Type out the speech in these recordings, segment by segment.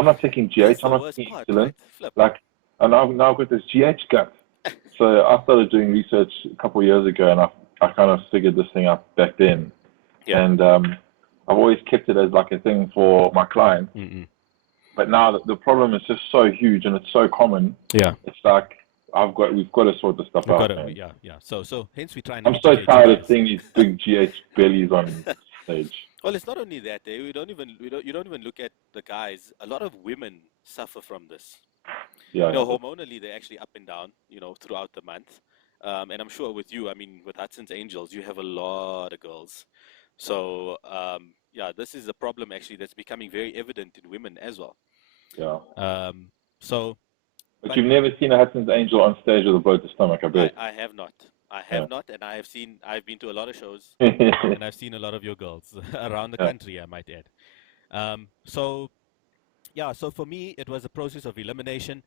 I'm not taking That's GH, I'm the not worst taking part, insulin. right? Flip. Like, and now I've got this GH gut. So I started doing research a couple of years ago, and I kind of figured this thing out back then. Yeah. And I've always kept it as like a thing for my clients. Mm-mm. But now the problem is just so huge and it's so common. Yeah. It's like we've got to sort this stuff We've got out, to, man. yeah, yeah. So hence we're trying to I'm so educate you tired of guys. seeing these big GH bellies on stage. Well, it's not only that. You don't even look at the guys. A lot of women suffer from this. Yeah, Hormonally they're actually up and down. Throughout the month. And I'm sure with you, I mean, with Hudson's Angels, you have a lot of girls. So yeah, this is a problem actually that's becoming very evident in women as well. yeah. So, But but you've never seen a Hudson's Angel on stage with a bloated stomach, I bet. I have not. I Yeah. have not, and I've been to a lot of shows, yeah. and I've seen a lot of your girls around the country, I might add. So yeah, so for me, it was a process of elimination.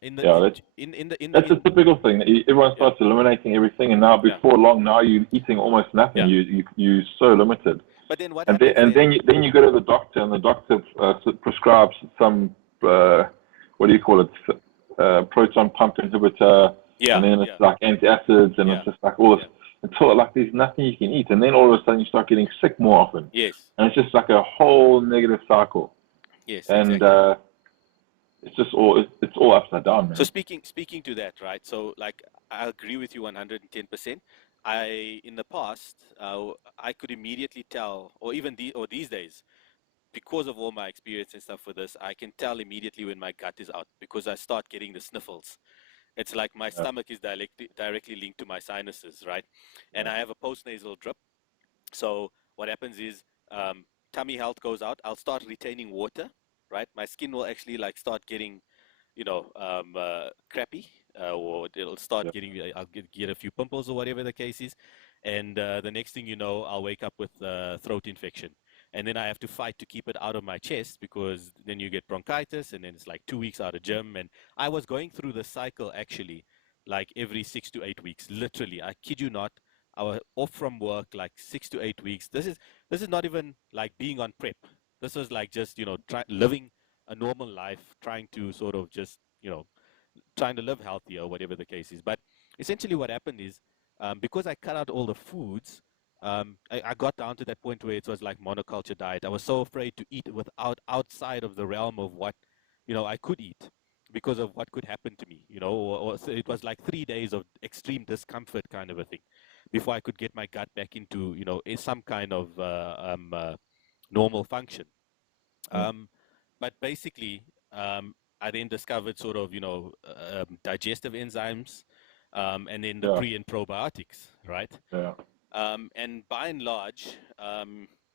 In the Yeah, that's a in typical thing. Everyone Yeah, starts eliminating everything, and now yeah, before long, now you're eating almost nothing. yeah. You're so limited. But then what And then, happens and then? then you go to the doctor, and the doctor prescribes some what do you call it, proton pump inhibitor, and Yeah, then it's yeah, like antacids, and yeah, it's just like all this yeah. until like there's nothing you can eat, and then all of a sudden you start getting sick more often, Yes, and it's just like a whole negative cycle, yes, and exactly. it's all upside down, So man. speaking to that, right? So like I agree with you 110%. In the past, I could immediately tell, or even these days, because of all my experience and stuff with this, I can tell immediately when my gut is out because I start getting the sniffles. It's like my Yeah, stomach is directly linked to my sinuses, right? And yeah, I have a postnasal drip. So what happens is tummy health goes out. I'll start retaining water, right? My skin will actually like start getting, crappy, or it'll start yeah, getting. I'll get a few pimples or whatever the case is, and the next thing you know, I'll wake up with throat infection, and then I have to fight to keep it out of my chest because then you get bronchitis, and then it's like 2 weeks out of gym. And I was going through the cycle actually, like every 6 to 8 weeks, literally. I kid you not. I was off from work like 6 to 8 weeks. This is not even like being on prep. This was like just living a normal life, trying to sort of just trying to live healthier or whatever the case is. But essentially, what happened is because I cut out all the foods, I got down to that point where it was like monoculture diet. I was so afraid to eat outside of the realm of what I could eat because of what could happen to me. Or so it was like 3 days of extreme discomfort kind of a thing before I could get my gut back into some kind of normal function. mm, Um, but basically, I then discovered sort of digestive enzymes, and then the yeah, pre and probiotics, right? yeah. And by and large,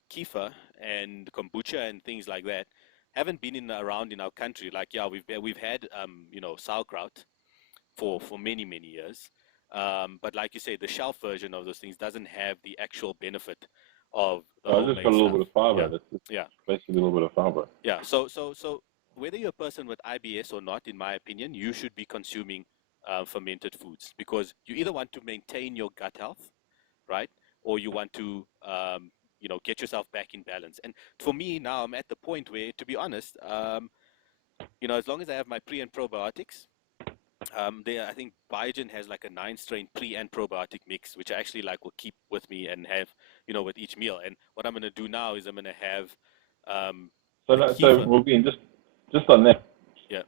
kefir and kombucha and things like that haven't been around in our country. Like, yeah, we've had sauerkraut for many years. But like you say, the shelf version of those things doesn't have the actual benefit of the I just got homemade a little stuff. bit of fiber. Yeah, That's yeah, basically a little bit of fiber. yeah. So whether you're a person with IBS or not, in my opinion, you should be consuming fermented foods because you either want to maintain your gut health, right, or you want to get yourself back in balance. And for me now, I'm at the point where, to be honest, as long as I have my pre and probiotics, I think Biogen has like a 9 strain pre and probiotic mix, which I actually like will keep with me and have, with each meal. And what I'm going to do now is I'm going to have So, the so kefir. Mubin, just on that, Yeah.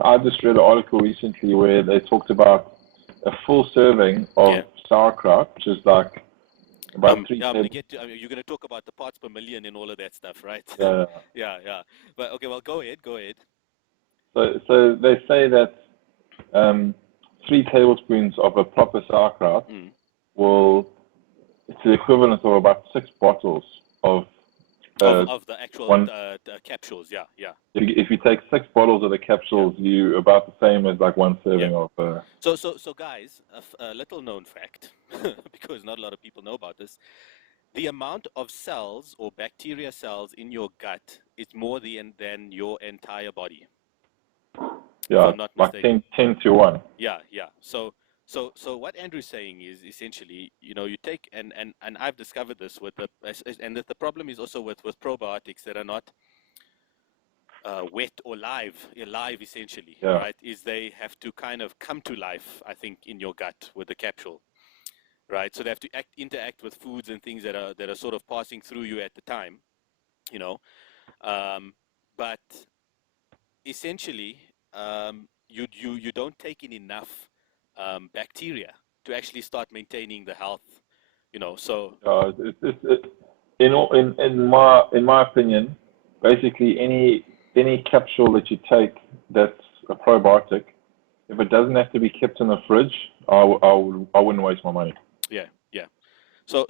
I just read an article recently where they talked about a full serving Yeah. of sauerkraut, which is like about three Yeah, I'm going to tables. get to, you're going to talk about the parts per million and all of that stuff, right? Yeah. Yeah, yeah. But okay, well, go ahead, go ahead. So they say that um, 3 tablespoons of a proper sauerkraut Mm. will, it's the equivalent of about 6 bottles of Of uh, of the actual one. the capsules, yeah, yeah, If you take 6 bottles of the yeah, capsules, you about the same as like one yeah. serving of. So guys, a little known fact, because not a lot of people know about this. The amount of cells or bacteria cells in your gut is more than your entire body, if Yeah, I'm not like mistaken. 10 to 1. Yeah, yeah. So what Andrew's saying is essentially, you take and I've discovered this with and that the problem is also with probiotics that are not wet or live, live essentially, Yeah. right? Is they have to kind of come to life, I think, in your gut with the capsule, right? So they have to interact with foods and things that are sort of passing through you at the time, you know. But essentially, you don't take in enough bacteria to actually start maintaining the health, you know. So In my opinion, basically any capsule that you take that's a probiotic, if it doesn't have to be kept in the fridge, I wouldn't waste my money. yeah, yeah. So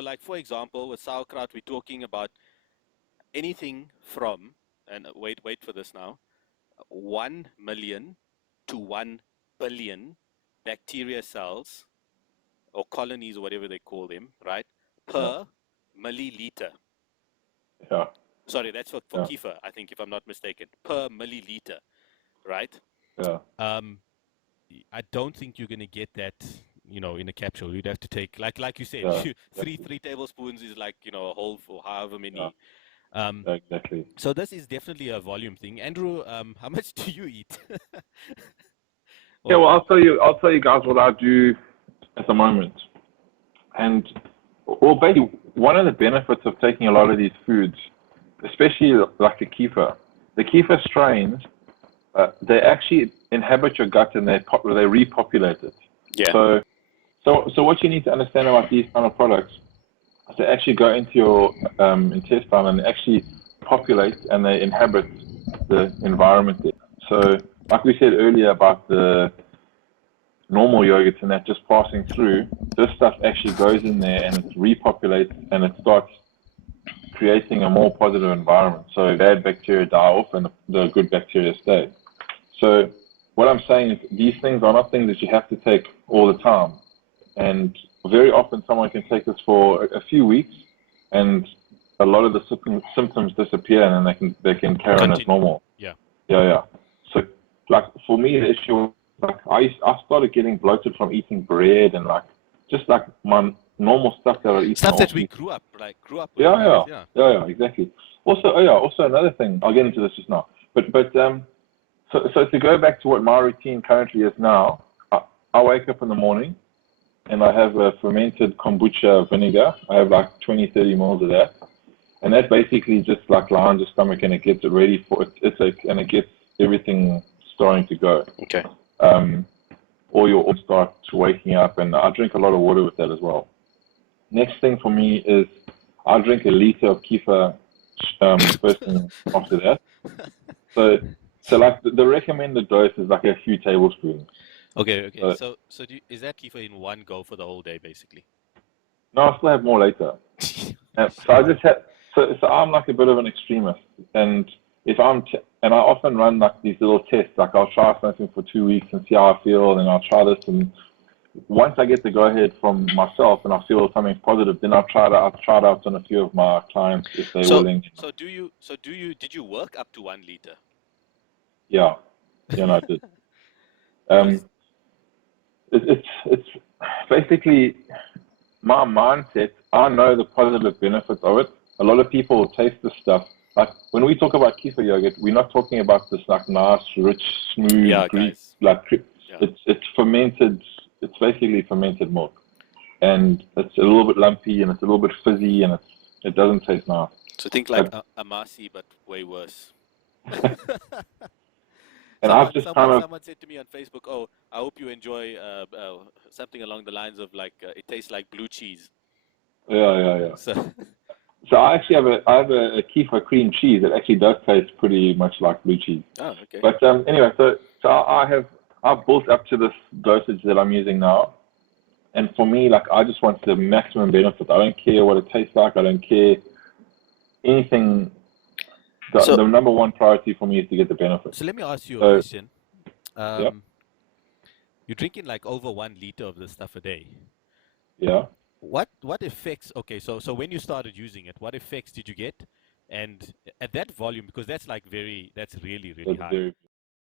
like for example, with sauerkraut, we're talking about anything from, and wait for this now, 1 million to 1 billion bacteria cells or colonies or whatever they call them, right? Yeah, Per milliliter. yeah, Sorry, that's for yeah, kefir, I think, if I'm not mistaken. Per milliliter, right? yeah, Um, I don't think you're going to get that, you know, in a capsule. You'd have to take, like you said, yeah, three tablespoons is like, you know, a whole for however yeah, many. Um, yeah, exactly. so this is definitely a volume thing. Andrew, how much do you eat? Yeah, well, Or I'll tell you guys what I do at the moment. And well, basically, one of the benefits of taking a lot of these foods, especially like the kefir strains, they actually inhabit your gut and they repopulate it. yeah, So what you need to understand about these kind of products is they actually go into your intestine and they actually populate and they inhabit the environment there. So, like we said earlier about the normal yogurts and that just passing through, this stuff actually goes in there and it repopulates and it starts creating a more positive environment. So bad bacteria die off and the good bacteria stay. So what I'm saying is these things are not things that you have to take all the time. And very often someone can take this for a few weeks and a lot of the symptoms disappear and then they can carry on as continue. normal. Yeah. Yeah, yeah. So like for me the issue like I started getting bloated from eating bread and like just like my normal stuff that I eat Stuff that we normally. grew up with, Yeah, right? yeah, Yeah. yeah, yeah, exactly. Also another thing. I'll get into this just now. So to go back to what my routine currently is now, I wake up in the morning and I have a fermented kombucha vinegar. I have like 20, 30 mils of that, and that basically just like lines your stomach and it gets it ready for it. It's like and it gets everything starting to go. Okay. Um, or your organs start waking up, and I drink a lot of water with that as well. Next thing for me is I drink a liter of kefir first thing after that. So, so like the recommended dose is like a few tablespoons. Okay. So, So is that kefir in one go for the whole day, basically? no, I still have more later. And so I just had so I'm like a bit of an extremist, and if and I often run like these little tests, like I'll try something for 2 weeks and see how I feel, and I'll try this, and once I get the go ahead from myself and I feel something's positive, then I've tried out on a few of my clients if they're So willing. did you work up to 1 liter? Yeah, yeah, no, I did. Because Um, it's basically my mindset. I know the positive benefits of it. A lot of people taste this stuff. Like when we talk about kefir yogurt, we're not talking about this like nice, rich, smooth yeah, Greek guys. like Yeah. it's fermented. It's basically fermented milk, and it's a little bit lumpy and it's a little bit fizzy and it doesn't taste nice. So think like But a Masi, but way worse. and I've just kind of Someone said to me on Facebook, "Oh, I hope you enjoy something along the lines of like it tastes like blue cheese." yeah. So So I have a kefir cream cheese that actually does taste pretty much like blue cheese. oh, okay. But anyway, so I've built up to this dosage that I'm using now, and for me, like I just want the maximum benefit. I don't care what it tastes like. I don't care anything. So The number one priority for me is to get the benefit. so let me ask you a So question. yeah, You're drinking like over 1 liter of this stuff a day. yeah. What effects? Okay, so when you started using it, what effects did you get? And at that volume, because that's like that's really That's high. very